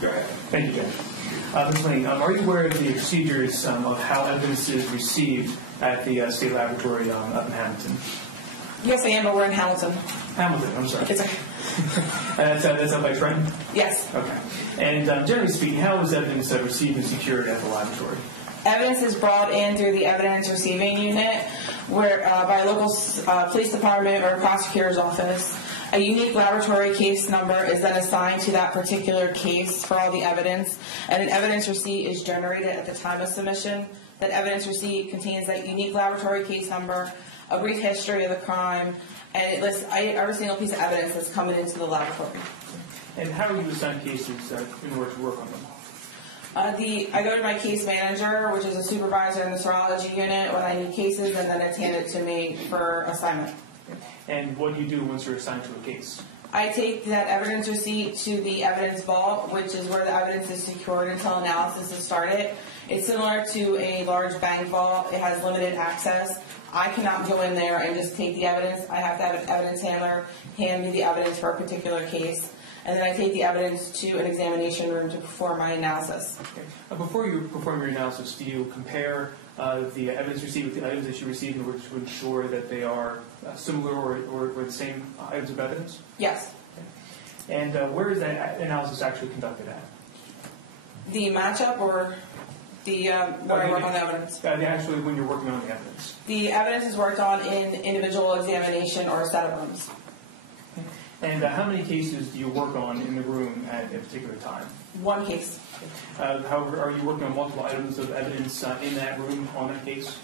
Go ahead. Thank you, Judge. Ms. Lane, are you aware of the procedures of how evidence is received at the State Laboratory up in Hamilton? Yes, I am, but we're in Hamilton. Hamilton, I'm sorry. It's okay. That's up by Trenton? Yes. Okay. And generally speaking, how is evidence received and secured at the laboratory? Evidence is brought in through the evidence receiving unit where by a local police department or prosecutor's office. A unique laboratory case number is then assigned to that particular case for all the evidence, and an evidence receipt is generated at the time of submission. That evidence receipt contains that unique laboratory case number, a brief history of the crime, and it lists every single piece of evidence that's coming into the laboratory. And how are you assigned cases in order to work on them? I go to my case manager, which is a supervisor in the serology unit, when I need cases, and then it's handed to me for assignment. And what do you do once you're assigned to a case? I take that evidence receipt to the evidence vault, which is where the evidence is secured until analysis is started. It's similar to a large bank vault. It has limited access. I cannot go in there and just take the evidence. I have to have an evidence handler hand me the evidence for a particular case. And then I take the evidence to an examination room to perform my analysis. Okay. Before you perform your analysis, do you compare the evidence received with the items that you receive in order to ensure that they are similar or the same items of evidence? Yes. Okay. And where is that analysis actually conducted at? The matchup or the where I work on the evidence? Actually, when you're working on the evidence. The evidence is worked on in individual examination or set of rooms. And how many cases do you work on in the room at a particular time? One case. However, are you working on multiple items of evidence in that room on that case?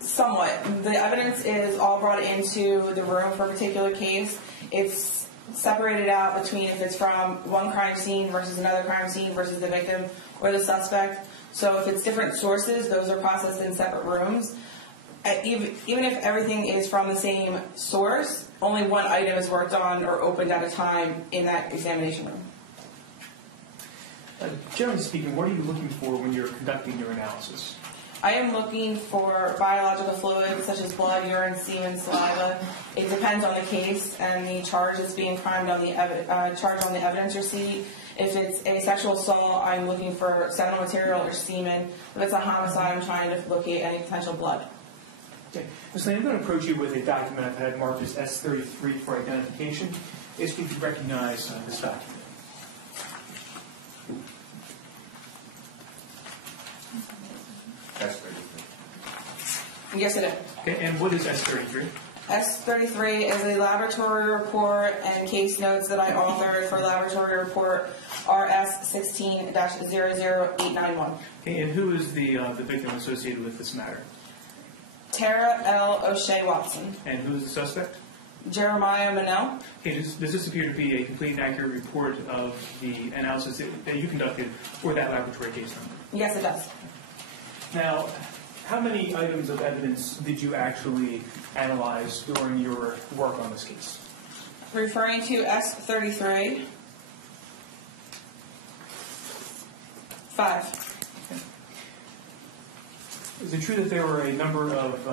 Somewhat. The evidence is all brought into the room for a particular case. It's separated out between if it's from one crime scene versus another crime scene versus the victim or the suspect. So if it's different sources, those are processed in separate rooms. Even if everything is from the same source, only one item is worked on or opened at a time in that examination room. Generally speaking, what are you looking for when you're conducting your analysis? I am looking for biological fluids such as blood, urine, semen, saliva. It depends on the case and the charge that's being crimed on the charge on the evidence receipt. If it's a sexual assault, I'm looking for seminal material or semen. If it's a homicide, I'm trying to locate any potential blood. Okay. Ms. Lane, I'm going to approach you with a document I've had marked as S33 for identification. If you could recognize this document. S33. Yes, it is. Okay, and what is S33? S33 is a laboratory report and case notes that I authored for laboratory report RS16-00891. Okay, and who is the victim associated with this matter? Tara L. O'Shea Watson. And who is the suspect? Jeremiah Monell. Okay, does this appear to be a complete and accurate report of the analysis that you conducted for that laboratory case number? Yes, it does. Now, how many items of evidence did you actually analyze during your work on this case? Referring to S33, 5. Is it true that there were a number of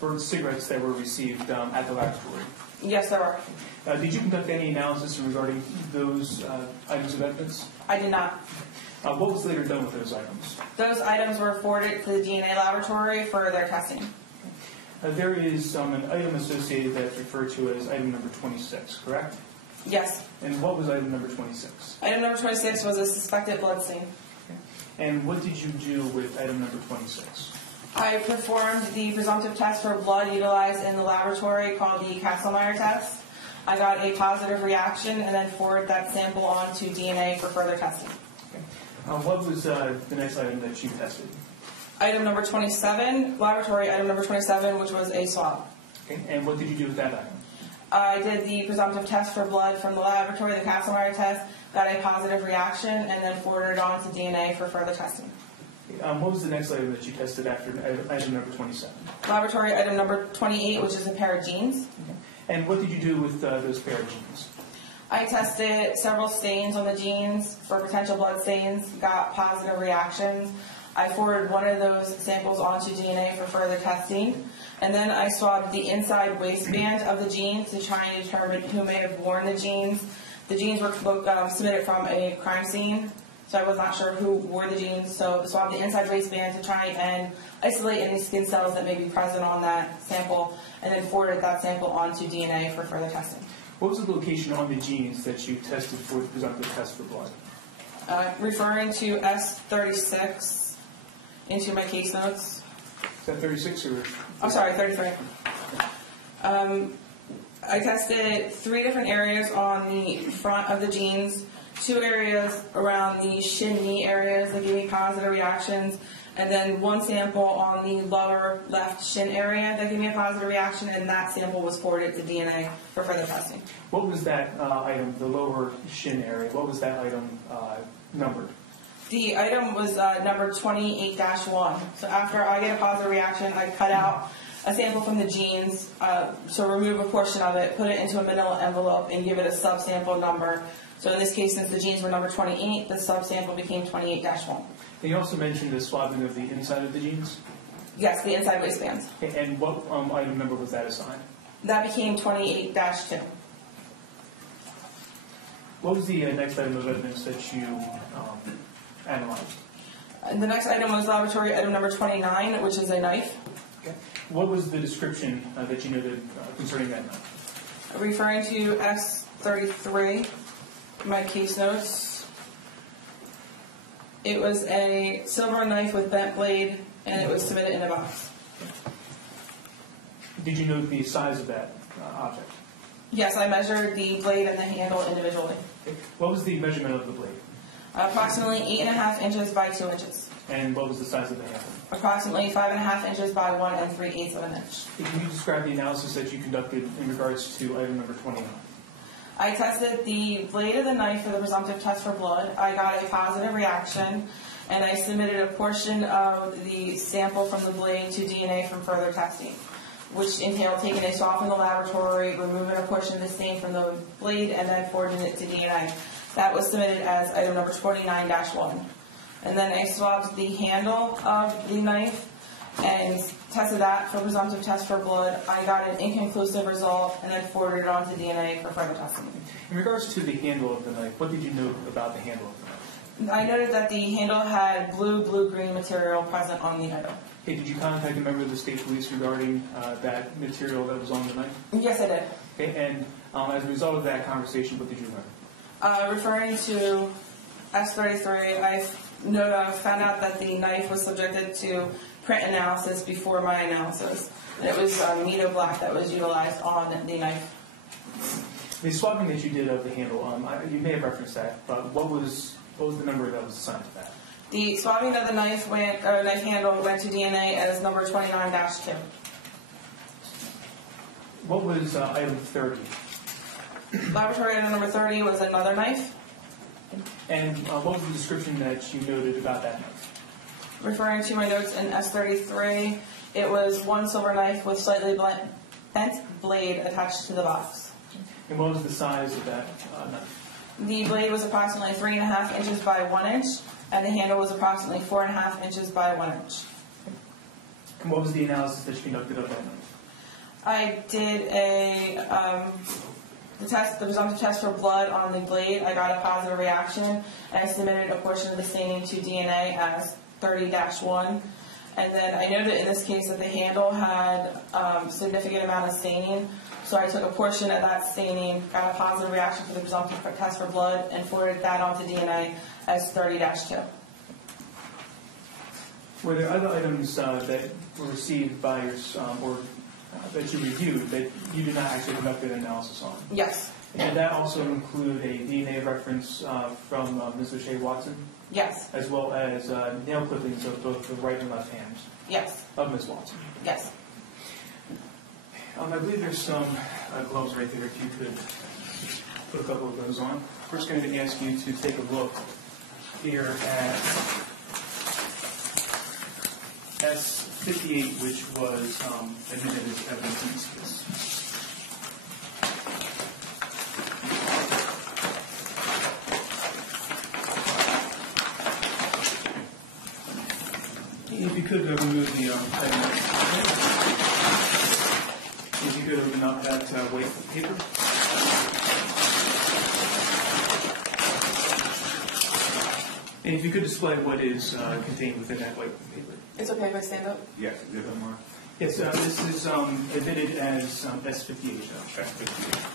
burnt cigarettes that were received at the laboratory? Yes, there are. Did you conduct any analysis regarding those items of evidence? I did not. What was later done with those items? Those items were forwarded to the DNA laboratory for their testing. There is an item associated that's referred to as item number 26, correct? Yes. And what was item number 26? Item number 26 was a suspected blood stain. And what did you do with item number 26? I performed the presumptive test for blood utilized in the laboratory called the Kastelmeyer test. I got a positive reaction and then forwarded that sample on to DNA for further testing. Okay. What was the next item that you tested? Item number 27, laboratory item number 27, which was a swab. Okay. And what did you do with that item? I did the presumptive test for blood from the laboratory, the Kastelmeyer test, got a positive reaction, and then forwarded it on to DNA for further testing. What was the next item that you tested after item number 27? Laboratory item number 28, which is a pair of jeans. Okay. And what did you do with those pair of jeans? I tested several stains on the jeans for potential blood stains, got positive reactions. I forwarded one of those samples onto DNA for further testing. And then I swabbed the inside waistband of the jeans to try and determine who may have worn the jeans. The jeans were submitted from a crime scene, so I was not sure who wore the jeans. So swabbed the inside waistband to try and isolate any skin cells that may be present on that sample, and then forwarded that sample onto DNA for further testing. What was the location on the jeans that you tested for the presumptive test for blood? Referring to S36 into my case notes. Is that 36 or? I'm sorry, 33. I tested 3 different areas on the front of the jeans, 2 areas around the shin-knee areas that gave me positive reactions, and then 1 sample on the lower left shin area that gave me a positive reaction, and that sample was forwarded to DNA for further testing. What was that item, the lower shin area, what was that item numbered? The item was number 28-1. So after I get a positive reaction, I cut out a sample from the jeans, so remove a portion of it, put it into a manila envelope, and give it a subsample number. So in this case, since the jeans were number 28, the subsample became 28-1. And you also mentioned the swabbing of the inside of the jeans? Yes, the inside waistbands. And what item number was that assigned? That became 28-2. What was the next item of evidence that you analyzed? The next item was laboratory item number 29, which is a knife. Okay. What was the description that you noted concerning that knife? Referring to S33, my case notes, it was a silver knife with bent blade, and it was submitted in a box. Did you note the size of that object? Yes, I measured the blade and the handle individually. Okay. What was the measurement of the blade? Approximately 8.5 inches by 2 inches. And what was the size of the handle? Approximately 5.5 inches by 1 3/8 of an inch. Can you describe the analysis that you conducted in regards to item number 29? I tested the blade of the knife for the presumptive test for blood. I got a positive reaction, and I submitted a portion of the sample from the blade to DNA from further testing, which entailed taking a swab from the laboratory, removing a portion of the stain from the blade, and then forwarding it to DNA. That was submitted as item number 29-1. And then I swabbed the handle of the knife and tested that for presumptive test for blood. I got an inconclusive result and then forwarded it on to DNA for further testing. In regards to the handle of the knife, what did you note about the handle of the knife? I noted that the handle had blue-green material present on the item. Okay, did you contact a member of the state police regarding that material that was on the knife? Yes, I did. Okay, and as a result of that conversation, what did you learn? Referring to S33, I found out that the knife was subjected to print analysis before my analysis. And it was Meto Black that was utilized on the knife. The swabbing that you did of the handle, you may have referenced that, but what was the number that was assigned to that? The swabbing of the knife handle went to DNA as number 29-2. What was item 30? Laboratory item number 30 was another knife. And what was the description that you noted about that knife? Referring to my notes in S33, it was one silver knife with slightly bent blade attached to the box. And what was the size of that knife? The blade was approximately 3.5 inches by 1 inch, and the handle was approximately 4.5 inches by 1 inch. And what was the analysis that you conducted of that knife? I did the presumptive test for blood on the blade. I got a positive reaction, and I submitted a portion of the staining to DNA as 30-1. And then I noted in this case that the handle had significant amount of staining, so I took a portion of that staining, got a positive reaction for the presumptive test for blood, and forwarded that onto DNA as 30-2. Were there other items that were received by your, or that you reviewed that you did not actually conduct an analysis on? Yes. And did that also include a DNA reference from Ms. O'Shea Watson? Yes. As well as nail clippings of both the right and left hands? Yes. Of Ms. Watson? Yes. I believe there's some gloves right there. If you could put a couple of those on. First, going to ask you to take a look here at S58, which was admitted as evidence in this case. If you could remove the if you could open up that waste of paper. And if you could display what is contained within that white paper. It's okay if I stand up? Yes, give them more. Yes, this is admitted as S58. S58.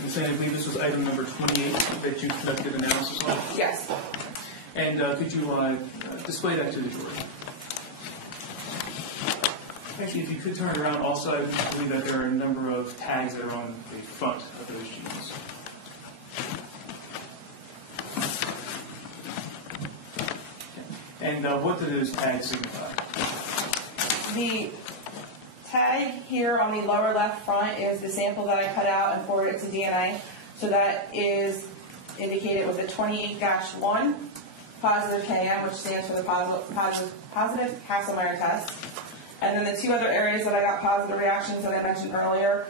And so I believe this was item number 28 that you conducted analysis on. Yes. And could you display that to the jury? Actually, if you could turn around also, I believe that there are a number of tags that are on the front of those jeans. And what do those tags signify? The tag here on the lower left front is the sample that I cut out and forwarded to DNA. So that is indicated with a 28-1 positive KM, which stands for the positive Kastle-Meyer test. And then the two other areas that I got positive reactions that I mentioned earlier,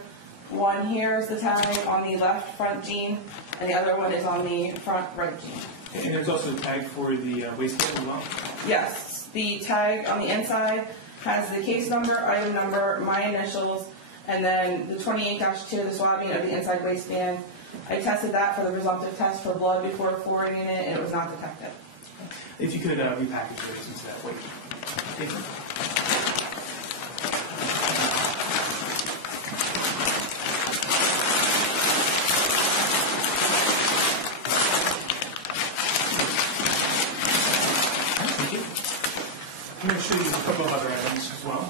one here is the tag on the left front jean, and the other one is on the front right jean. And there's also a tag for the waistband as well? Yes. The tag on the inside has the case number, item number, my initials, and then the 28-2, the swabbing of the inside waistband. I tested that for the presumptive test for blood before forwarding it, and it was not detected. If you could repackage those into that weight. Thank you. I'm going to show you a couple of other items as well.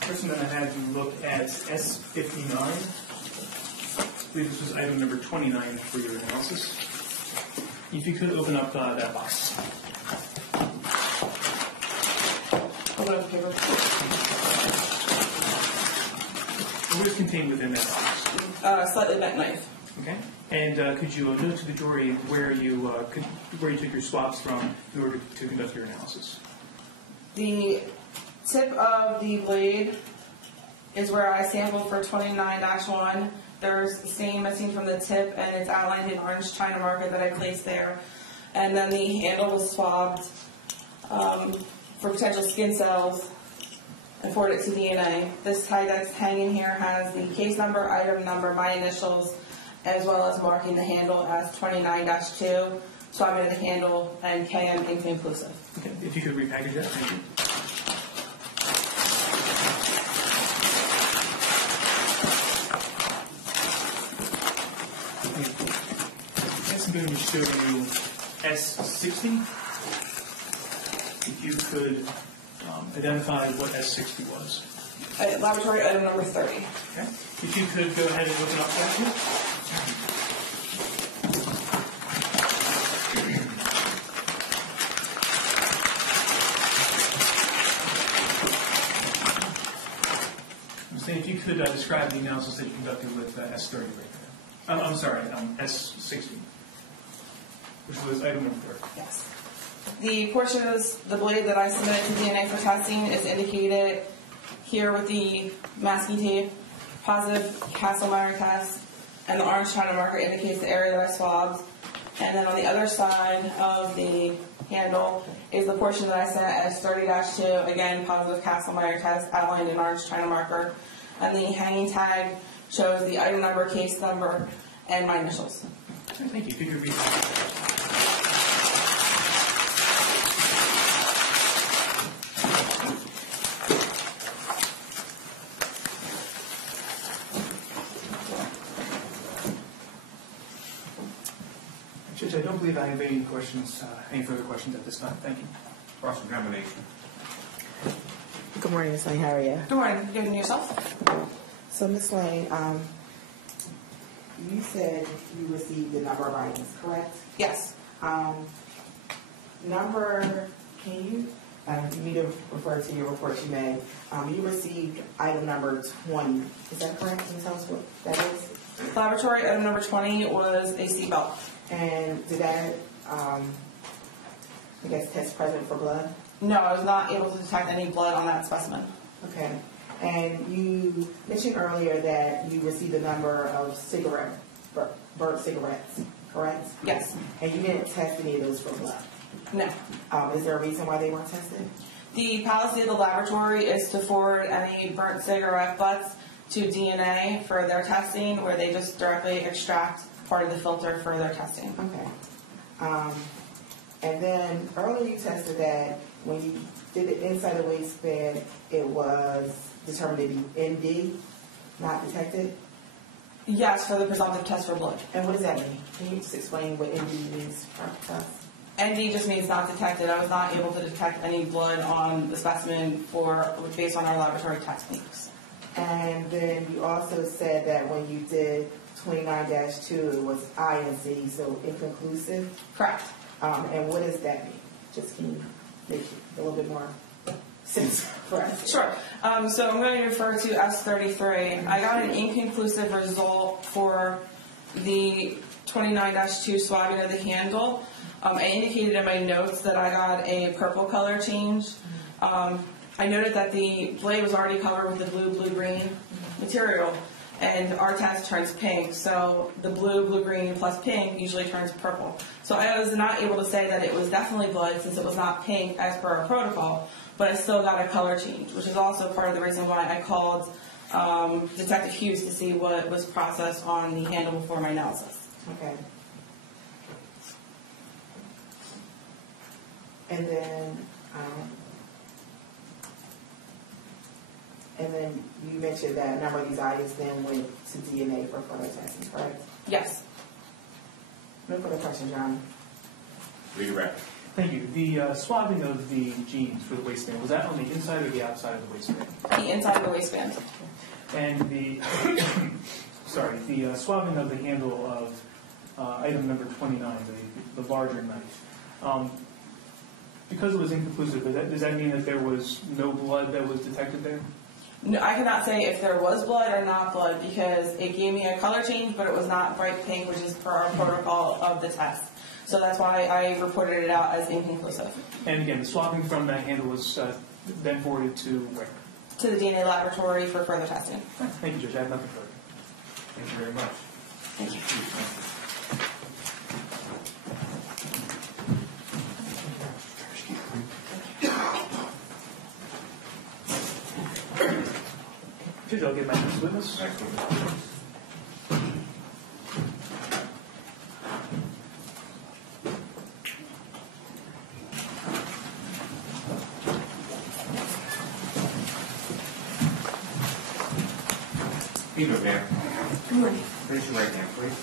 First one that I had you look at S59. I believe this was item number 29 for your analysis. If you could open up that box. Open up the paper. What is contained within that box? Slightly bent knife. Okay. And could you note to the jury where you took your swabs from in order to conduct your analysis? The tip of the blade is where I sampled for 29-1. There's the stain missing from the tip, and it's outlined in orange China marker that I placed there. And then the handle was swabbed for potential skin cells and forwarded to DNA. This tag that's hanging here has the case number, item number, my initials, as well as marking the handle as 29-2, swabbing of the handle, and KM inconclusive. Okay. If you could repackage that, thank you. Next I'm going to show you S60. If you could identify what S60 was. Laboratory item number 30. Okay. If you could go ahead and open up that here. If you could describe the analysis that you conducted with S30 right there. I'm sorry, S60, which was item number 30. Yes. The portion of the blade that I submitted to DNA for testing is indicated here with the masking tape, positive Kastle-Meyer test, and the orange China marker indicates the area that I swabbed. And then on the other side of the handle is the portion that I sent as 30-2, again, positive Kastle-Meyer test, outlined in orange China marker. And the hanging tag shows the item number, case number, and my initials. Thank you. If you could read that. Judge, I don't believe I have any questions, any further questions at this time. Thank you. Cross-examination. Good morning, Ms. Lane. How are you? Good morning. Good evening yourself. So, Ms. Lane, you said you received the number of items, correct? Yes. Number, can you need to refer to your report you made. You received item number 20. Is that correct? Can you tell us what that is? Laboratory item number 20 was a seatbelt. And did that, I guess, test present for blood? No, I was not able to detect any blood on that specimen. Okay. And you mentioned earlier that you received a number of burnt cigarettes, correct? Yes. And you didn't test any of those for blood? No. Is there a reason why they weren't tested? The policy of the laboratory is to forward any burnt cigarette butts to DNA for their testing, where they just directly extract part of the filter for their testing. Okay. And then earlier you tested that when you did the inside the waistband, it was determined to be ND, not detected. Yes, for the presumptive test for blood. And what does that mean? Can you just explain what ND means for us? ND just means not detected. I was not able to detect any blood on the specimen based on our laboratory techniques. And then you also said that when you did 29-2, it was INC, so inconclusive. Correct. And what does that mean? Just can you make it a little bit more sense for us? Sure. So I'm going to refer to S33. I got an inconclusive result for the 29-2 swabbing of the handle. I indicated in my notes that I got a purple color change. I noted that the blade was already covered with the blue-green material, and our test turns pink, so the blue-green plus pink usually turns purple. So I was not able to say that it was definitely blood since it was not pink as per our protocol, but I still got a color change, which is also part of the reason why I called Detective Hughes to see what was processed on the handle before my analysis. Okay. And then you mentioned that a number of these items then went to DNA for further testing, correct? Yes. No further questions, Your Honor. Read your record. Thank you. The swabbing of the jeans for the waistband, was that on the inside or the outside of the waistband? The inside of the waistband. And the swabbing of the handle of item number 29, the larger knife. Because it was inconclusive, does that mean that there was no blood that was detected there? No, I cannot say if there was blood or not blood because it gave me a color change, but it was not bright pink, which is per our protocol of the test. So that's why I reported it out as inconclusive. And again, the swabbing from that handle was then forwarded to where? To the DNA laboratory for further testing. Thank you, Judge. I have nothing further. Thank you very much. Thank you. Judge, I'll get my next witness. Be no man. Good morning. Raise your right hand, please.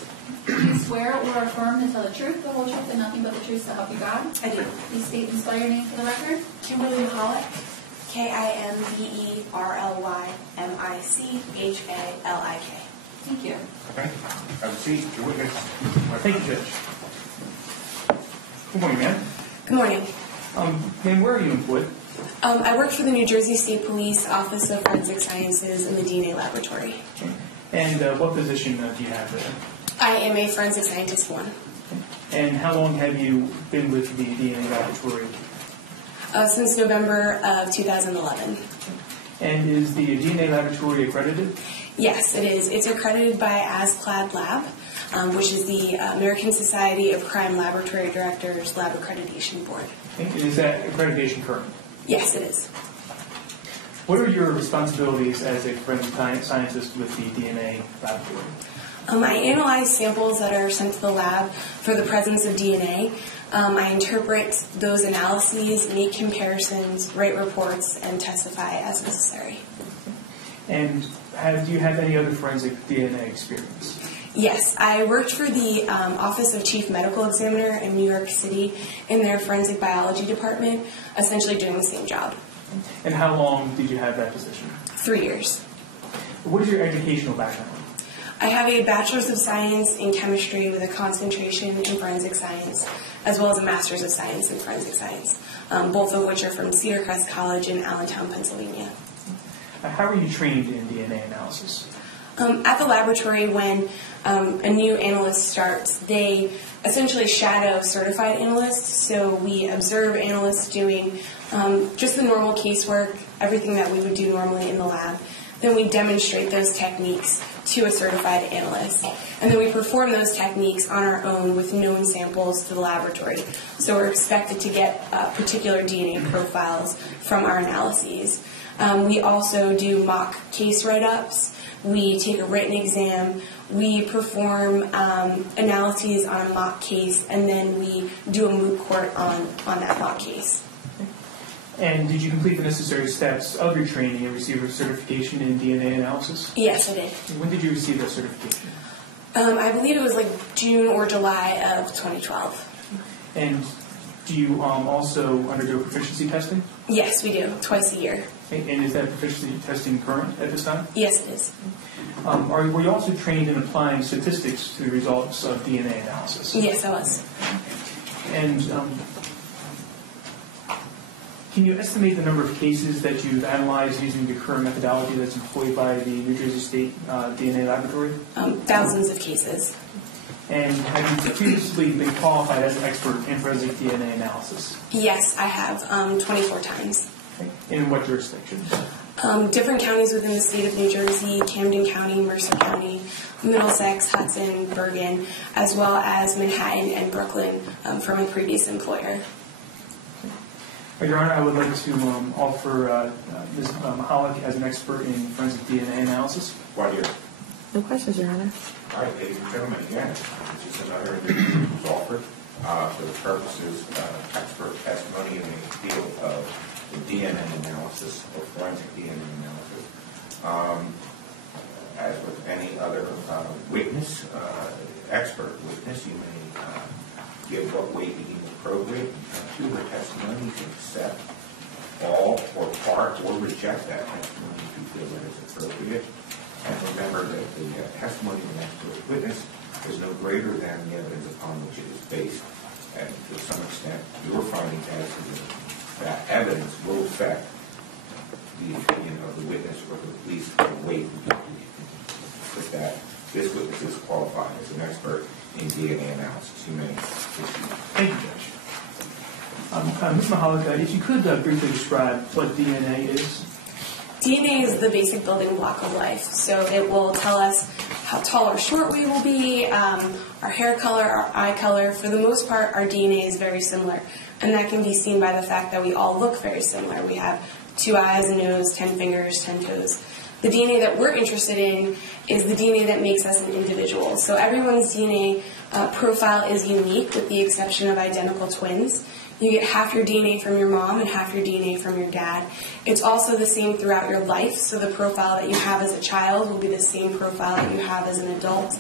Do you swear or affirm to tell the truth, the whole truth, and nothing but the truth so help you God? I do. Please state and spell your name for the record. Kimberly Michalik, KIMBERLYMICHALIK. Thank you. Okay. Have a seat. Your witness. Thank you, Judge. Good morning, ma'am. Good morning. Ma'am, where are you employed? I work for the New Jersey State Police Office of Forensic Sciences in the DNA Laboratory. And what position do you have there? I am a Forensic Scientist 1. And how long have you been with the DNA laboratory? Since November of 2011. And is the DNA laboratory accredited? Yes, it is. It's accredited by ASCLD Lab, which is the American Society of Crime Laboratory Directors Lab Accreditation Board. And is that accreditation current? Yes, it is. What are your responsibilities as a forensic scientist with the DNA laboratory? I analyze samples that are sent to the lab for the presence of DNA. I interpret those analyses, make comparisons, write reports, and testify as necessary. And do you have any other forensic DNA experience? Yes, I worked for the Office of Chief Medical Examiner in New York City in their forensic biology department, essentially doing the same job. And how long did you have that position? 3 years. What is your educational background? I have a Bachelor's of Science in Chemistry with a concentration in Forensic Science, as well as a Master's of Science in Forensic Science, both of which are from Cedar Crest College in Allentown, Pennsylvania. How are you trained in DNA analysis? At the laboratory, when a new analyst starts, they essentially shadow certified analysts. So we observe analysts doing just the normal casework, everything that we would do normally in the lab. Then we demonstrate those techniques to a certified analyst. And then we perform those techniques on our own with known samples to the laboratory. So we're expected to get particular DNA profiles from our analyses. We also do mock case write-ups. We take a written exam. We perform analyses on a mock case, and then we do a moot court on that mock case. And did you complete the necessary steps of your training and receive a certification in DNA analysis? Yes, I did. And when did you receive that certification? I believe it was like June or July of 2012. And do you also undergo proficiency testing? Yes, we do, twice a year. And is that proficiency testing current at this time? Yes, it is. Were you also trained in applying statistics to the results of DNA analysis? Yes, I was. And can you estimate the number of cases that you've analyzed using the current methodology that's employed by the New Jersey State DNA Laboratory? Thousands of cases. And have you previously been qualified as an expert in forensic DNA analysis? Yes, I have 24 times. In what jurisdictions? Different counties within the state of New Jersey, Camden County, Mercer County, Middlesex, Hudson, Bergen, as well as Manhattan and Brooklyn from a previous employer. Your Honor, I would like to offer Ms. Michalik as an expert in forensic DNA analysis. Why here? No questions, Your Honor. All right, ladies and gentlemen, again, this is another individual who's offered for the purposes of expert testimony in the field of the DNA analysis or forensic DNA analysis. As with any other witness, expert witness, you may give what weight you deem appropriate to the testimony. You can accept all or part or reject that testimony if you feel that is appropriate. And remember that the testimony of an expert witness is no greater than the evidence upon which it is based. And to some extent, your findings as to that evidence will affect the opinion of the witness, or at least the weight with that. This witness is qualified as an expert in DNA analysis. You may proceed. Thank you, Judge. Ms. Michalik, if you could briefly describe what DNA is. DNA is the basic building block of life. So it will tell us how tall or short we will be, our hair color, our eye color. For the most part, our DNA is very similar. And that can be seen by the fact that we all look very similar. We have 2 eyes, a nose, 10 fingers, 10 toes. The DNA that we're interested in is the DNA that makes us an individual. So everyone's DNA profile is unique with the exception of identical twins. You get half your DNA from your mom and half your DNA from your dad. It's also the same throughout your life, so the profile that you have as a child will be the same profile that you have as an adult.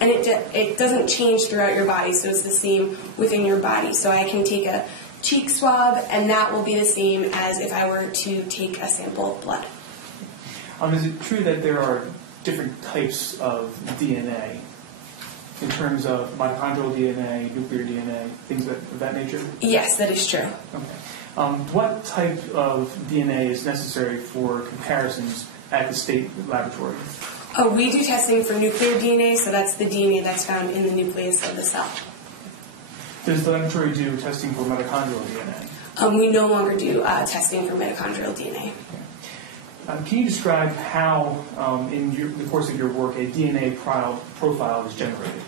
And it doesn't change throughout your body, so it's the same within your body. So I can take a cheek swab, and that will be the same as if I were to take a sample of blood. Is it true that there are different types of DNA in terms of mitochondrial DNA, nuclear DNA, things of that nature? Yes, that is true. Okay. What type of DNA is necessary for comparisons at the state laboratory? We do testing for nuclear DNA, so that's the DNA that's found in the nucleus of the cell. Does the laboratory do testing for mitochondrial DNA? We no longer do testing for mitochondrial DNA. Can you describe how, in the course of your work, a DNA profile is generated?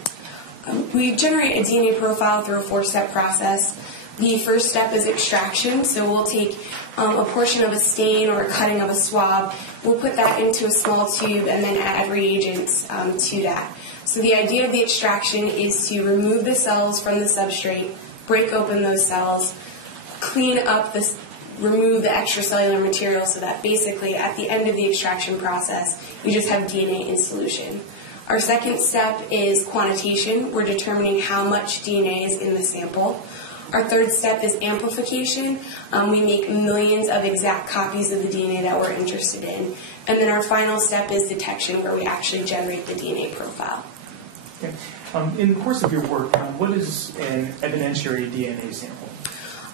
We generate a DNA profile through a 4-step process. The first step is extraction, so we'll take a portion of a stain or a cutting of a swab, we'll put that into a small tube and then add reagents to that. So the idea of the extraction is to remove the cells from the substrate, break open those cells, clean up this, remove the extracellular material so that basically at the end of the extraction process, you just have DNA in solution. Our second step is quantitation. We're determining how much DNA is in the sample. Our third step is amplification. We make millions of exact copies of the DNA that we're interested in. And then our final step is detection, where we actually generate the DNA profile. Okay. In the course of your work, what is an evidentiary DNA sample?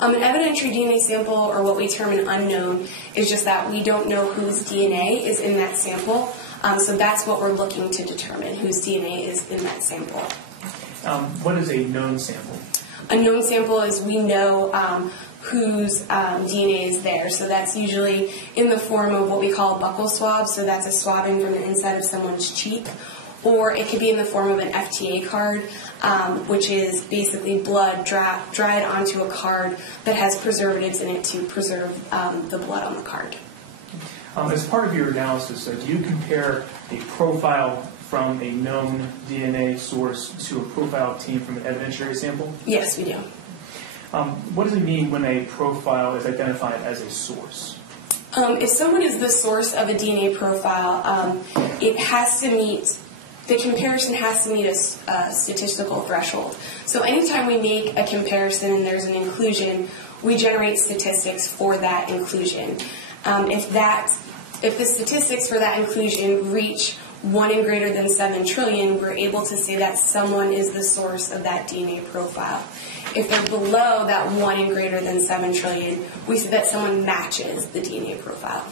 An evidentiary DNA sample, or what we term an unknown, is just that we don't know whose DNA is in that sample. So that's what we're looking to determine, whose DNA is in that sample. What is a known sample? A known sample is we know whose DNA is there. So that's usually in the form of what we call a buccal swab, so that's a swabbing from the inside of someone's cheek, or it could be in the form of an FTA card, which is basically blood dried onto a card that has preservatives in it to preserve the blood on the card. As part of your analysis, do you compare a profile from a known DNA source to a profile obtained from an evidentiary sample? Yes, we do. What does it mean when a profile is identified as a source? If someone is the source of a DNA profile, it has to meet, the comparison has to meet a statistical threshold. So anytime we make a comparison and there's an inclusion, we generate statistics for that inclusion. If the statistics for that inclusion reach 1 in greater than 7 trillion, we're able to say that someone is the source of that DNA profile. If they're below that 1 in greater than 7 trillion, we say that someone matches the DNA profile.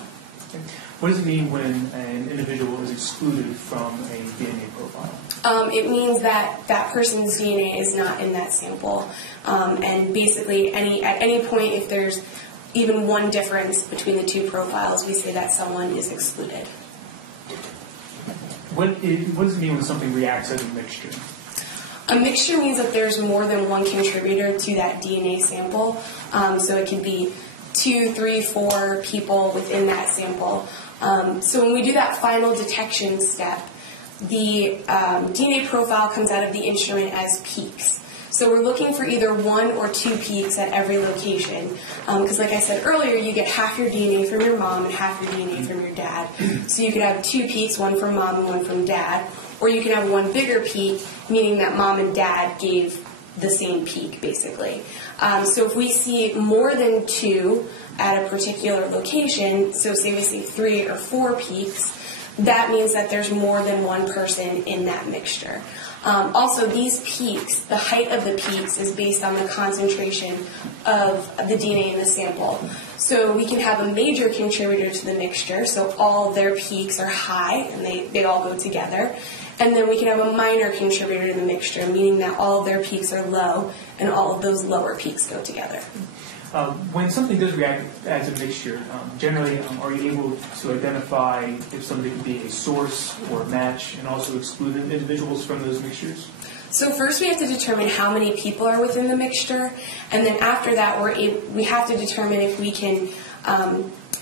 What does it mean when an individual is excluded from a DNA profile? It means that that person's DNA is not in that sample. And basically, at any point, if there's even one difference between the two profiles, we say that someone is excluded. What does it mean when something reacts as a mixture? A mixture means that there's more than one contributor to that DNA sample. So it can be 2, 3, 4 people within that sample. So when we do that final detection step, the DNA profile comes out of the instrument as peaks. So we're looking for either 1 or 2 peaks at every location. Because like I said earlier, you get half your DNA from your mom and half your DNA from your dad. So you could have 2 peaks, one from mom and one from dad. Or you can have one bigger peak, meaning that mom and dad gave the same peak, basically. So if we see more than 2 at a particular location, so say we see 3 or 4 peaks, that means that there's more than one person in that mixture. Also, these peaks, the height of the peaks is based on the concentration of the DNA in the sample. So we can have a major contributor to the mixture, so all their peaks are high and they all go together. And then we can have a minor contributor to the mixture, meaning that all of their peaks are low and all of those lower peaks go together. When something does react as a mixture, generally are you able to identify if somebody can be a source or a match and also exclude individuals from those mixtures? So first we have to determine how many people are within the mixture, and then after that we have to determine if we can,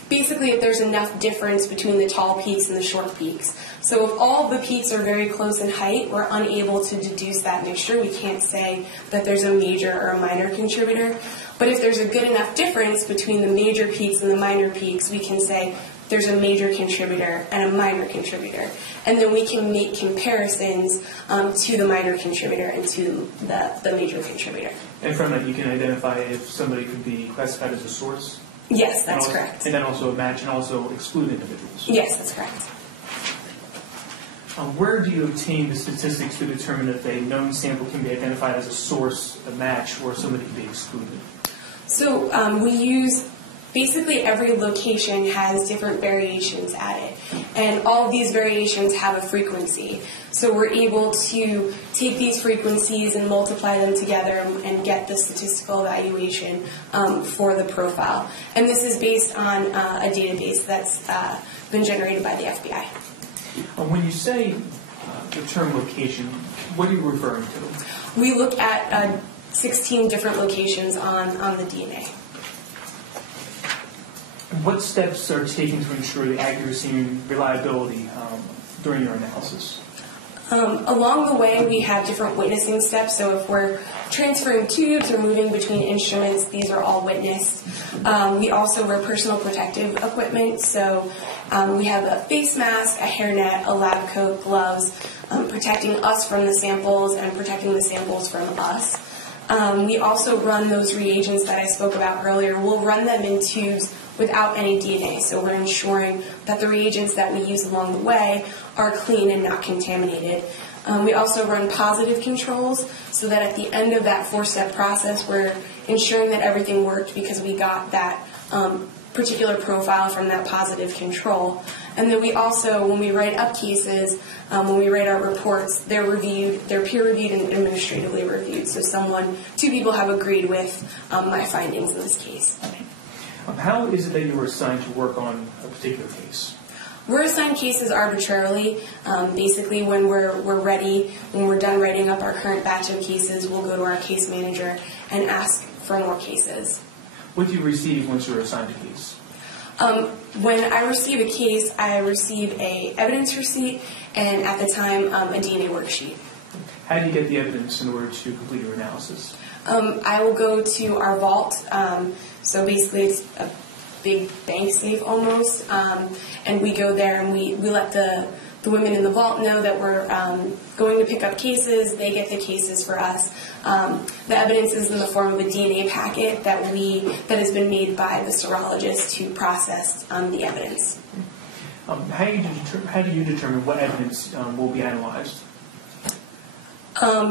basically if there's enough difference between the tall peaks and the short peaks. So if all of the peaks are very close in height, we're unable to deduce that mixture. We can't say that there's a major or a minor contributor. But if there's a good enough difference between the major peaks and the minor peaks, we can say there's a major contributor and a minor contributor. And then we can make comparisons to the minor contributor and to the major contributor. And from that you can identify if somebody could be classified as a source? Yes, that's correct. And then also a match and also exclude individuals? Yes, that's correct. Where do you obtain the statistics to determine if a known sample can be identified as a source, a match, or somebody can be excluded? So we use, basically every location has different variations at it. And all of these variations have a frequency. So we're able to take these frequencies and multiply them together and get the statistical evaluation for the profile. And this is based on a database that's been generated by the FBI. When you say the term location, what are you referring to? We look at 16 different locations on the DNA. What steps are taken to ensure the accuracy and reliability during your analysis? Along the way, we have different witnessing steps. So if we're transferring tubes or moving between instruments, these are all witnessed. We also wear personal protective equipment. So we have a face mask, a hairnet, a lab coat, gloves, protecting us from the samples and protecting the samples from us. We also run those reagents that I spoke about earlier. We'll run them in tubes without any DNA. So we're ensuring that the reagents that we use along the way are clean and not contaminated. We also run positive controls so that at the end of that 4-step process, we're ensuring that everything worked because we got that particular profile from that positive control. And then we also, when we write up cases, when we write our reports, they're peer-reviewed and administratively reviewed. So two people have agreed with my findings in this case. How is it that you were assigned to work on a particular case? We're assigned cases arbitrarily. Basically, when we're ready, when we're done writing up our current batch of cases, we'll go to our case manager and ask for more cases. What do you receive once you're assigned a case? When I receive a case, I receive a evidence receipt and, at the time, a DNA worksheet. How do you get the evidence in order to complete your analysis? I will go to our vault. So basically, it's a big bank safe almost, and we go there and we let the women in the vault know that we're going to pick up cases. They get the cases for us. The evidence is in the form of a DNA packet that has been made by the serologist who processed the evidence. How do you determine what evidence will be analyzed?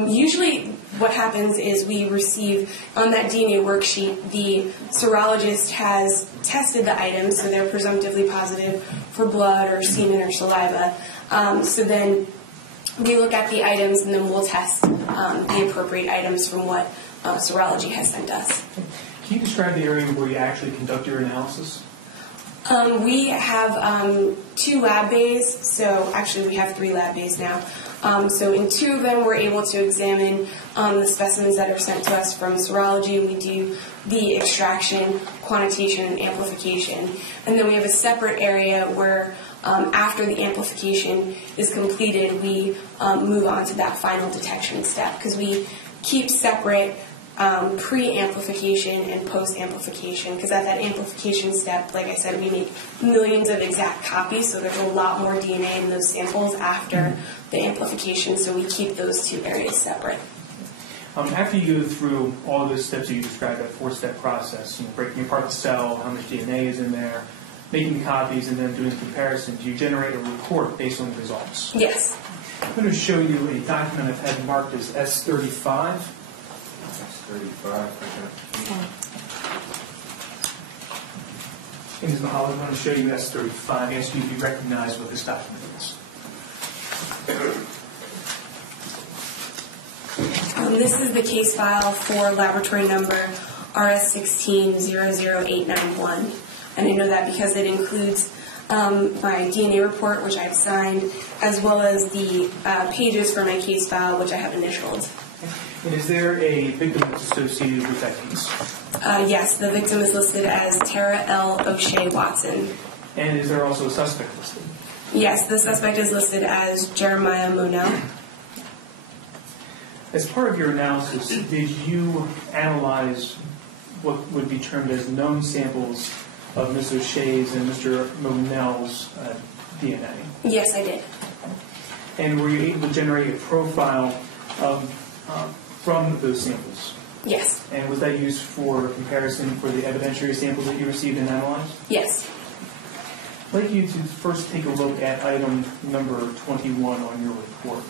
Usually what happens is we receive, on that DNA worksheet, the serologist has tested the items, so they're presumptively positive for blood or semen or saliva. So then we look at the items and then we'll test the appropriate items from what serology has sent us. Can you describe the area where you actually conduct your analysis? We have 2 lab bays, so actually we have 3 lab bays now. So in 2 of them, we're able to examine the specimens that are sent to us from serology. We do the extraction, quantitation, and amplification. And then we have a separate area where after the amplification is completed, we move on to that final detection step, because we keep separate pre-amplification and post-amplification, because at that amplification step, like I said, we make millions of exact copies, so there's a lot more DNA in those samples after the amplification, so we keep those 2 areas separate. After you go through all those steps that you described, that 4-step process, breaking apart the cell, how much DNA is in there, making the copies, and then doing the comparison, do you generate a report based on the results? Yes. I'm going to show you a document I've had marked as S35. And Ms. Mahal, I'm going to show you S35. Ask you if you recognize what this document is. This is the case file for laboratory number RS1600891. And I know that because it includes my DNA report, which I've signed, as well as the pages for my case file, which I have initialed. And is there a victim that's associated with that case? Yes, the victim is listed as Tara L. O'Shea Watson. And is there also a suspect listed? Yes, the suspect is listed as Jeremiah Monell. As part of your analysis, did you analyze what would be termed as known samples of Ms. O'Shea's and Mr. Monell's DNA? Yes, I did. And were you able to generate a profile from those samples? Yes. And was that used for comparison for the evidentiary samples that you received and analyzed? Yes. I'd like you to first take a look at item number 21 on your report.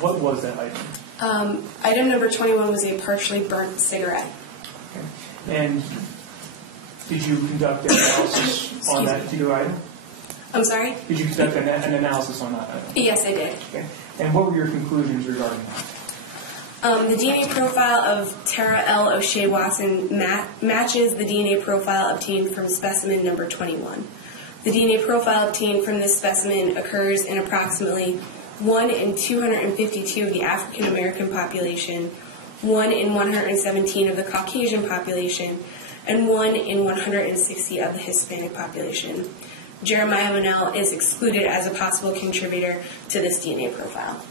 What was that item? Item number 21 was a partially burnt cigarette. Okay. And did you conduct an analysis on that particular item? I'm sorry? Did you conduct an analysis on that item? Yes, I did. Okay. And what were your conclusions regarding that? The DNA profile of Tara L. O'Shea Watson matches the DNA profile obtained from specimen number 21. The DNA profile obtained from this specimen occurs in approximately 1 in 252 of the African American population, 1 in 117 of the Caucasian population, and 1 in 160 of the Hispanic population. Jeremiah Monell is excluded as a possible contributor to this DNA profile.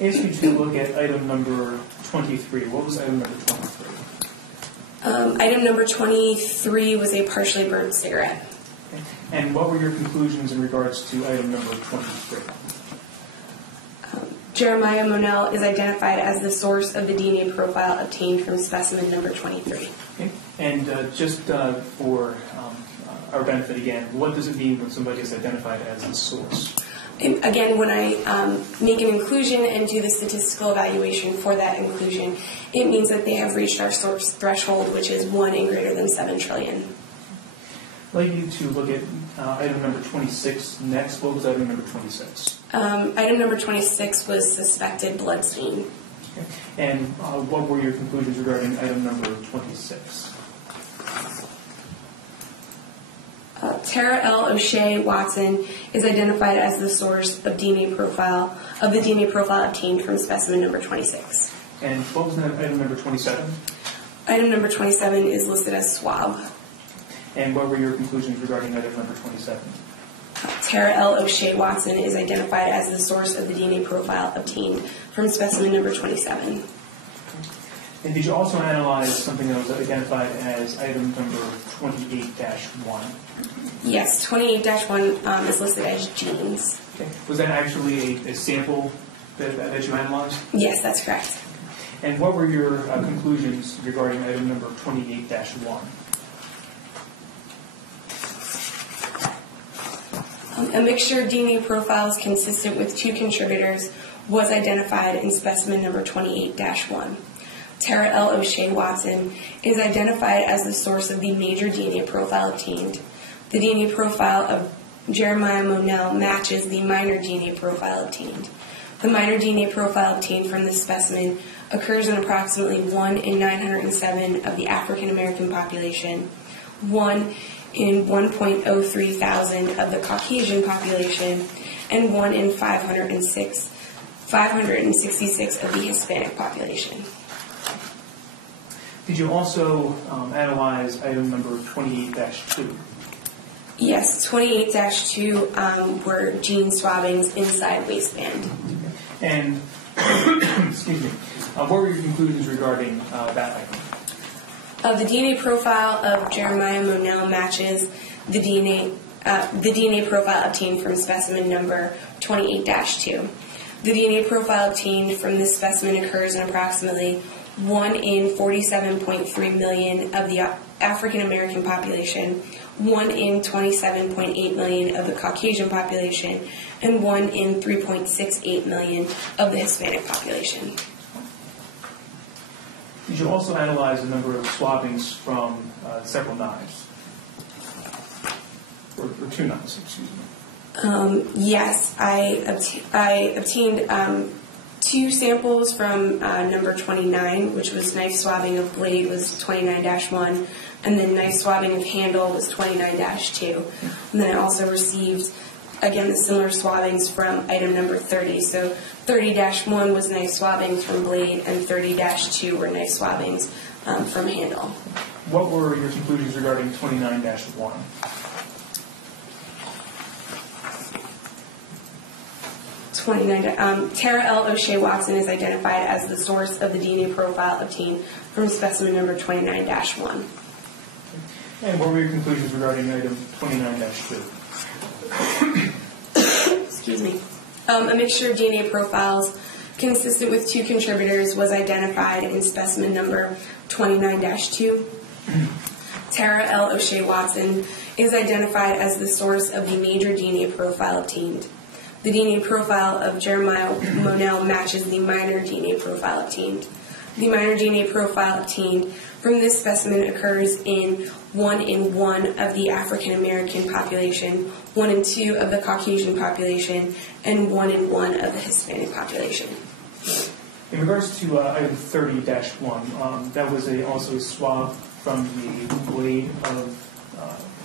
I asked you to look at item number 23. What was item number 23? Item number 23 was a partially burnt cigarette. Okay. And what were your conclusions in regards to item number 23? Jeremiah Monell is identified as the source of the DNA profile obtained from specimen number 23. Okay. And just for our benefit again, what does it mean when somebody is identified as the source? And again, when I make an inclusion and do the statistical evaluation for that inclusion, it means that they have reached our source threshold, which is 1 in greater than 7 trillion. I'd like you to look at item number 26 next. What was item number 26? Item number 26 was suspected blood stain. Okay. And what were your conclusions regarding item number 26? Tara L. O'Shea Watson is identified as the source of the DNA profile obtained from specimen number 26. And what was item number 27? Item number 27 is listed as swab. And what were your conclusions regarding item number 27? Tara L. O'Shea Watson is identified as the source of the DNA profile obtained from specimen number 27. And did you also analyze something that was identified as item number 28-1? Yes, 28-1 is listed as genes. Okay. Was that actually a sample that you analyzed? Yes, that's correct. And what were your conclusions regarding item number 28-1? A mixture of DNA profiles consistent with 2 contributors was identified in specimen number 28-1. Tara L. O'Shea Watson is identified as the source of the major DNA profile obtained. The DNA profile of Jeremiah Monell matches the minor DNA profile obtained. The minor DNA profile obtained from this specimen occurs in approximately 1 in 907 of the African American population, 1 in 1.03 thousand of the Caucasian population, and 1 in 566 of the Hispanic population. Did you also analyze item number 28-2? Yes, 28-2 were gene swabbings inside waistband. And, excuse me, what were your conclusions regarding that item? The DNA profile of Jeremiah Monell matches the DNA profile obtained from specimen number 28-2. The DNA profile obtained from this specimen occurs in approximately 1 in 47.3 million of the African American population, 1 in 27.8 million of the Caucasian population, and 1 in 3.68 million of the Hispanic population. Did you also analyze the number of swabbings from several knives? Or 2 knives, excuse me. Yes, I obtained 2 samples from number 29, which was knife swabbing of blade was 29-1, and then knife swabbing of handle was 29-2. And then I also received, again, the similar swabbings from item number 30. So 30-1 was knife swabbings from blade, and 30-2 were knife swabbings from handle. What were your conclusions regarding 29-1? Tara L. O'Shea Watson is identified as the source of the DNA profile obtained from specimen number 29-1. And what were your conclusions regarding item 29-2? Excuse me. A mixture of DNA profiles consistent with 2 contributors was identified in specimen number 29-2. Tara L. O'Shea Watson is identified as the source of the major DNA profile obtained. The DNA profile of Jeremiah Monell matches the minor DNA profile obtained. The minor DNA profile obtained from this specimen occurs in 1 in 1 of the African American population, 1 in 2 of the Caucasian population, and 1 in 1 of the Hispanic population. In regards to item 30-1, that was also a swab from the blade of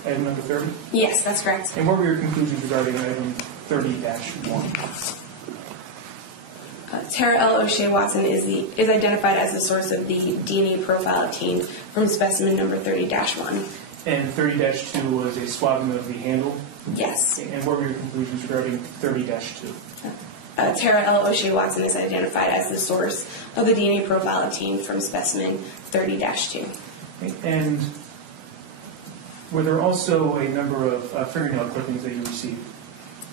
item number 30? Yes, that's correct. And what were your conclusions regarding item 30-1? Tara L. O'Shea Watson is identified as the source of the DNA profile obtained from specimen number 30-1. And 30-2 was a swabbing of the handle? Yes. And what were your conclusions regarding 30-2? Tara L. O'Shea Watson is identified as the source of the DNA profile obtained from specimen 30-2. And were there also a number of fingernail clippings that you received?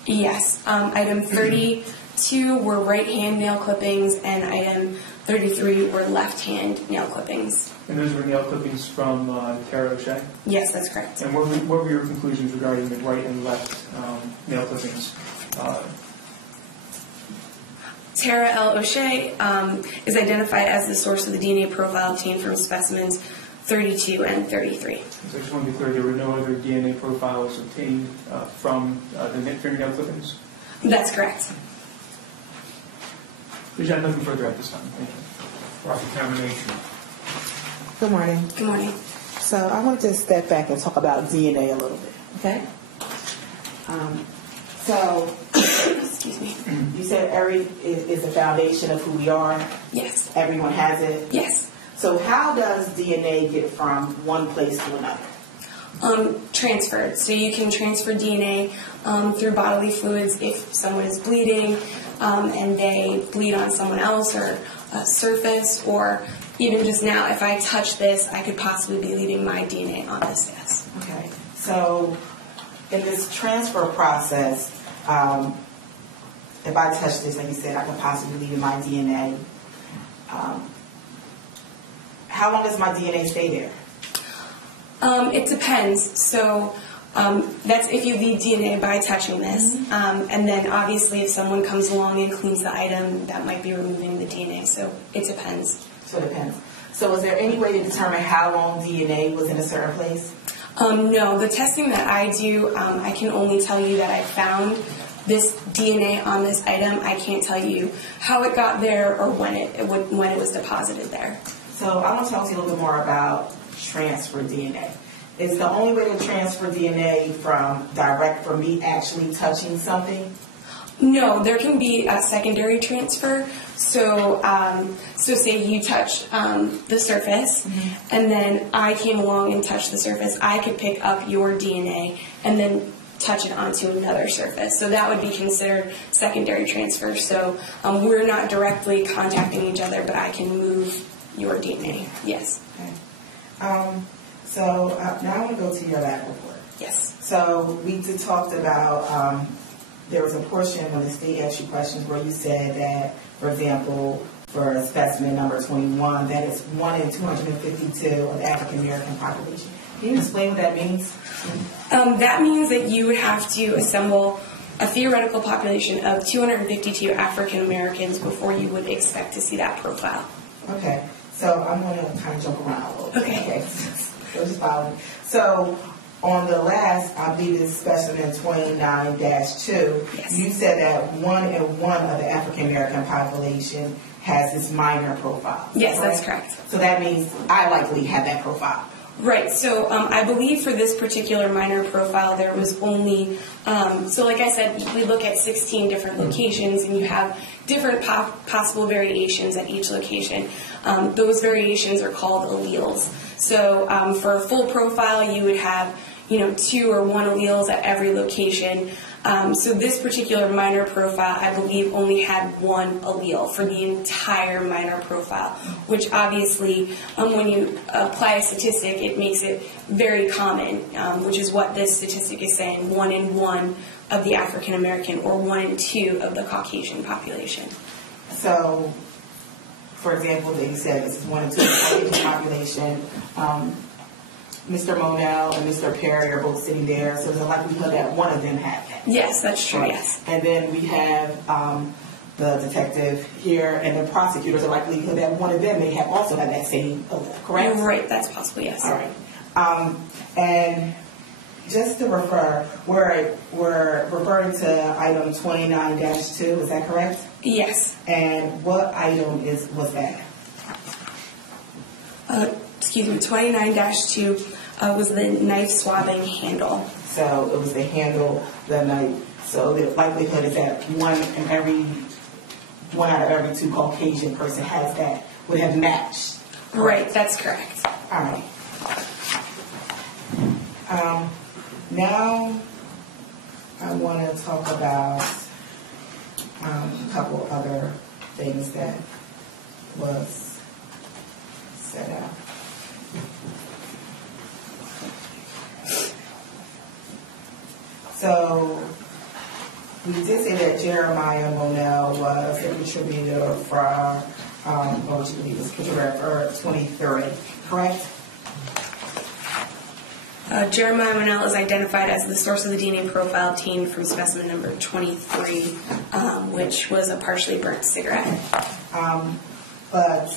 Yes. Item 32 were right hand nail clippings, and item 33 were left hand nail clippings. And those were nail clippings from Tara O'Shea? Yes, that's correct. And what were your conclusions regarding the right and left nail clippings? Tara L. O'Shea is identified as the source of the DNA profile obtained from specimens 32, and 33. So I just want to be clear, there were no other DNA profiles obtained from the fingernail clippings? That's correct. There's nothing further at this time. Thank you. Cross-examination. Good morning. Good morning. So I want to step back and talk about DNA a little bit, okay? Excuse me. You said every is the foundation of who we are. Yes. Everyone has it. Yes. So how does DNA get from one place to another? Transferred. So you can transfer DNA through bodily fluids if someone is bleeding and they bleed on someone else or a surface, or even just now, if I touch this, I could possibly be leaving my DNA on this desk. Okay. So in this transfer process, if I touch this, like you said, I could possibly leave my DNA. How long does my DNA stay there? It depends. So that's if you leave DNA by touching this. And then obviously if someone comes along and cleans the item, that might be removing the DNA. So it depends. So it depends. So is there any way to determine how long DNA was in a certain place? No, the testing that I do, I can only tell you that I found this DNA on this item. I can't tell you how it got there or when it was deposited there. So I want to talk to you a little bit more about transfer DNA. Is the only way to transfer DNA from me actually touching something? No, there can be a secondary transfer. So, say you touch the surface, and then I came along and touched the surface. I could pick up your DNA and then touch it onto another surface. So that would be considered secondary transfer. So we're not directly contacting each other, but I can move your DNA. Yes. Okay. So now I want to go to your lab report. Yes. So we talked about there was a portion when the state asked you questions where you said that, for example, for specimen number 21, that is 1 in 252 of the African American population. Can you explain what that means? That means that you would have to assemble a theoretical population of 252 African Americans before you would expect to see that profile. Okay. So I'm going to kind of jump around a little bit. Okay. So just follow me. So on the last, I believe it's specimen 29-2, yes. You said that 1 in 1 of the African American population has this minor profile. Yes, right? that's correct. So that means I likely have that profile. Right. So I believe for this particular minor profile, there was only, so like I said, we look at 16 different locations, and you have different possible variations at each location. Those variations are called alleles. So for a full profile, you would have 2 or 1 alleles at every location. So this particular minor profile, I believe, only had 1 allele for the entire minor profile, which obviously, when you apply a statistic, it makes it very common, which is what this statistic is saying, 1 in 1 of the African American or 1 in 2 of the Caucasian population. So, for example, they said this is 1 in 2 of the Caucasian population. Mr. Monell and Mr. Perry are both sitting there, so there's a likelihood that one of them had that. Yes, that's true, Right. yes. And then we have the detective here and the prosecutors, a likelihood that one of them may have also had that same allele, correct? Right, that's possible, yes. All right. And just to refer, we're referring to item 29-2, is that correct? Yes. And what item was that? 29-2 was the knife swabbing handle. So it was the handle, the knife. So the likelihood is that one out of every 2 Caucasian person has that, would have matched. Right, that's correct. All right. Now I want to talk about a couple other things that was set out. So we did say that Jeremiah Monell was a contributor for, what you believe was contributor for 23, correct? Jeremiah Monell is identified as the source of the DNA profile obtained from specimen number 23, which was a partially burnt cigarette. But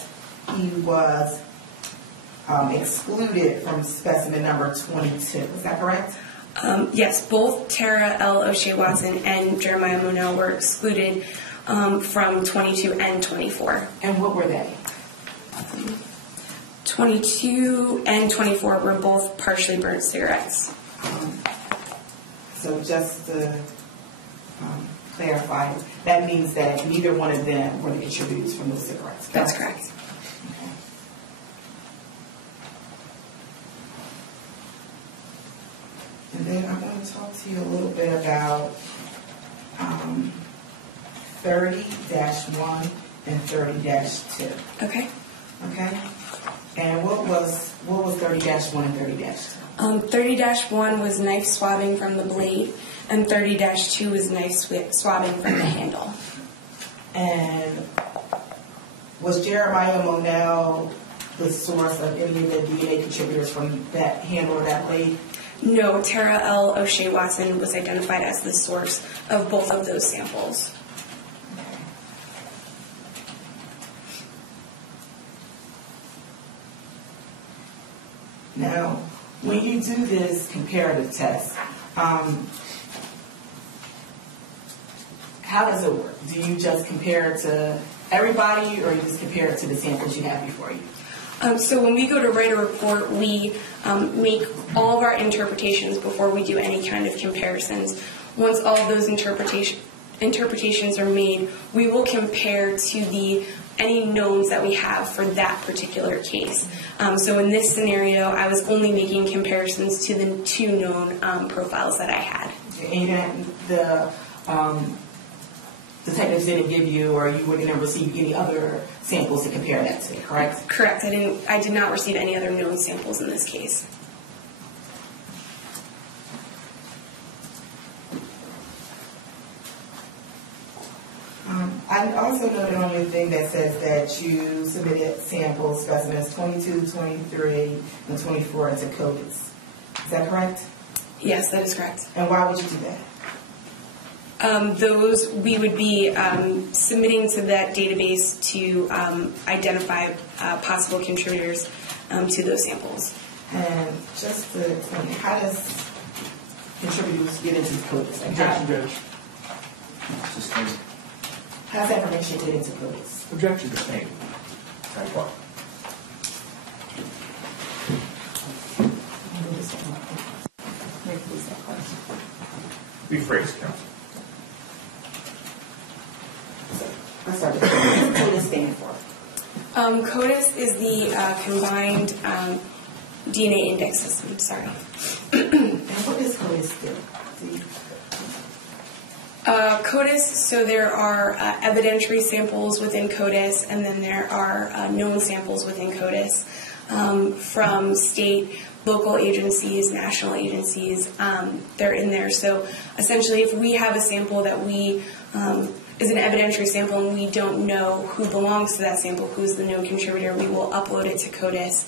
he was excluded from specimen number 22. Is that correct? Yes, both Tara L. O'Shea Watson and Jeremiah Monell were excluded from 22 and 24. And what were they? 22 and 24 were both partially burnt cigarettes. So just to clarify, that means that neither one of them were the contributors from those cigarettes. That's correct. Okay. And then I want to talk to you a little bit about 30-1 and 30-2. Okay. Okay? And what was 30-1 and 30-2? 30-1 was knife swabbing from the blade, and 30-2 was knife swabbing from the handle. And was Jeremiah Monell the source of any of the DNA contributors from that handle or that blade? No, Tara L. O'Shea Watson was identified as the source of both of those samples. Okay. Now, when you do this comparative test, how does it work? Do you just compare it to everybody, or you just compare it to the samples you have before you? So when we go to write a report, we make all of our interpretations before we do any kind of comparisons. Once all of those interpretations are made, we will compare to any knowns that we have for that particular case. So in this scenario, I was only making comparisons to the two known profiles that I had. And the detectives didn't give you, or you wouldn't have received any other samples to compare that to, correct? Correct. I did not receive any other known samples in this case. I also noted on your thing that says that you submitted samples, specimens 22, 23, and 24 to CODIS. Is that correct? Yes, that is correct. And why would you do that? Those we would be submitting to that database to identify possible contributors to those samples. And just to explain, how does contributors get into CODIS? Objection, Judge. How does that information get into CODIS? Objection, Judge. Same. Type what? Rephrase, counsel. I'm sorry, what does CODIS stand for? CODIS is the combined DNA index system. Sorry. And what does CODIS do? CODIS, so there are evidentiary samples within CODIS, and then there are known samples within CODIS from state, local agencies, national agencies. They're in there. So essentially, if we have a sample that is an evidentiary sample and we don't know who belongs to that sample, who's the known contributor, we will upload it to CODIS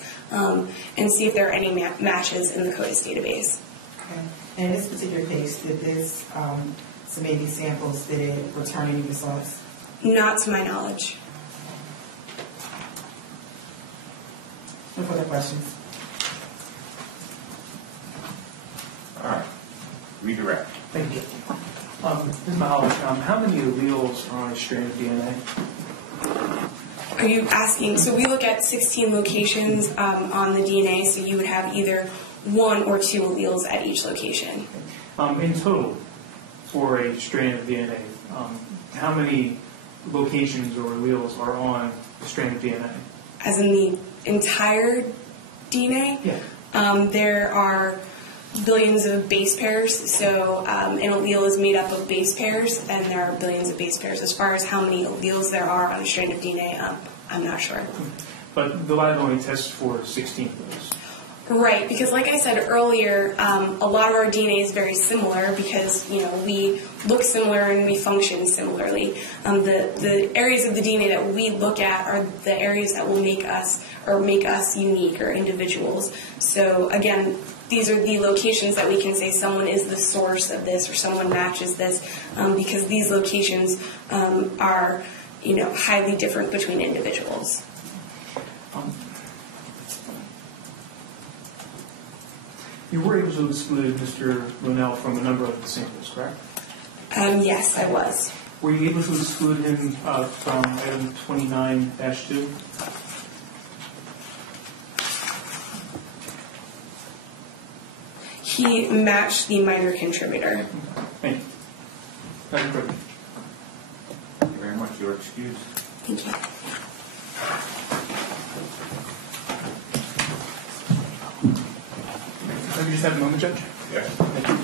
and see if there are any matches in the CODIS database. Okay. And in this particular case, did this submit these samples, did it return any results? Not to my knowledge. No further questions? All right. Redirect. Thank you. Ms. Michalik, how many alleles are on a strand of DNA? Are you asking? So we look at 16 locations on the DNA, so you would have either one or two alleles at each location. In total, for a strand of DNA, how many locations or alleles are on a strand of DNA? As in the entire DNA? Yeah. There are billions of base pairs, so an allele is made up of base pairs, and there are billions of base pairs. As far as how many alleles there are on a strand of DNA, I'm not sure. But the lab only tests for 16 of those. Right, because like I said earlier, a lot of our DNA is very similar because, we look similar and we function similarly. The areas of the DNA that we look at are the areas that will make us unique or individuals. So again, these are the locations that we can say someone is the source of this or someone matches this because these locations are, highly different between individuals. You were able to exclude Mr. Monell from a number of the samples, correct? Yes, I was. Were you able to exclude him from item 29-2? He matched the minor contributor. Thank you. Madam Clerk. Thank you very much. You're excused. Thank you. If I could just have a moment, Judge? Yes. Thank you.